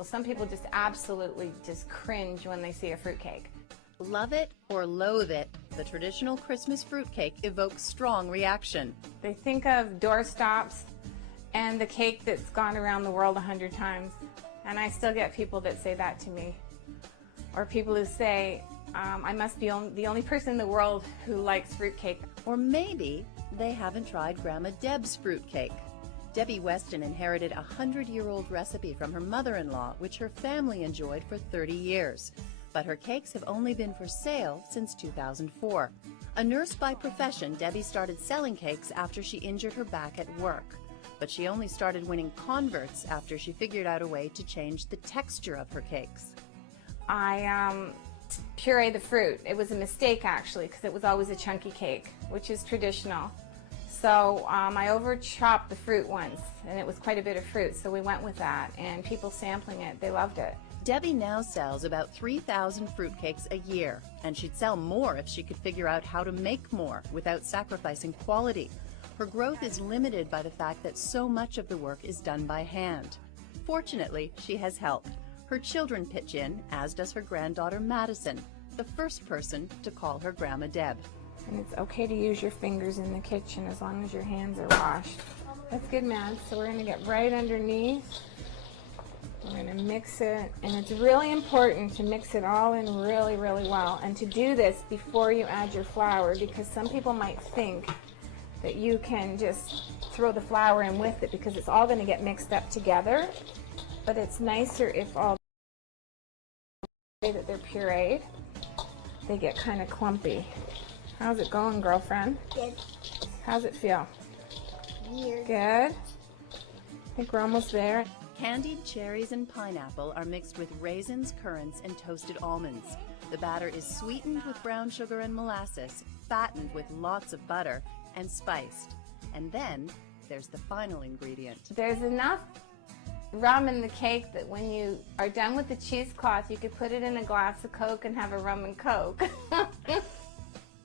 Well, some people just absolutely just cringe when they see a fruitcake. Love it or loathe it, the traditional Christmas fruitcake evokes strong reaction. They think of doorstops and the cake that's gone around the world 100 times. And I still get people that say that to me. Or people who say, I must be the only person in the world who likes fruitcake. Or maybe they haven't tried Grandma Deb's fruitcake. Debbie Weston inherited a 100-year-old recipe from her mother-in-law, which her family enjoyed for 30 years. But her cakes have only been for sale since 2004. A nurse by profession, Debbie started selling cakes after she injured her back at work. But she only started winning converts after she figured out a way to change the texture of her cakes. I puree the fruit. It was a mistake actually, because it was always a chunky cake, which is traditional. So I over-chopped the fruit once, and it was quite a bit of fruit, so we went with that, and people sampling it, they loved it. Debbie now sells about 3,000 fruitcakes a year, and she'd sell more if she could figure out how to make more without sacrificing quality. Her growth is limited by the fact that so much of the work is done by hand. Fortunately, she has help. Her children pitch in, as does her granddaughter Madison, the first person to call her Grandma Deb. And it's okay to use your fingers in the kitchen as long as your hands are washed. That's good, Mads. So we're going to get right underneath. We're going to mix it, and it's really important to mix it all in really, really well. And to do this before you add your flour, because some people might think that you can just throw the flour in with it because it's all going to get mixed up together. But it's nicer if all the way that they're pureed, they get kind of clumpy. How's it going, girlfriend? Good. How's it feel? Weird. Good? I think we're almost there. Candied cherries and pineapple are mixed with raisins, currants, and toasted almonds. The batter is sweetened with brown sugar and molasses, fattened with lots of butter, and spiced. And then there's the final ingredient. There's enough rum in the cake that when you are done with the cheesecloth, you could put it in a glass of Coke and have a rum and Coke.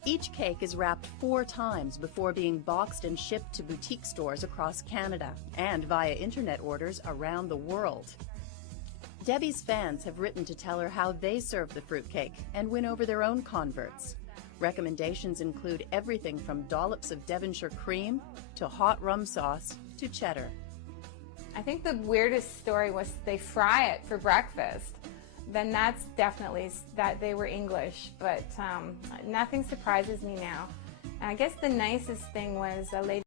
Each cake is wrapped 4 times before being boxed and shipped to boutique stores across Canada and via internet orders around the world. Debbie's fans have written to tell her how they serve the fruitcake and win over their own converts. Recommendations include everything from dollops of Devonshire cream to hot rum sauce to cheddar. I think the weirdest story was they fry it for breakfast. Then that's definitely that they were English, but nothing surprises me now. And I guess the nicest thing was a lady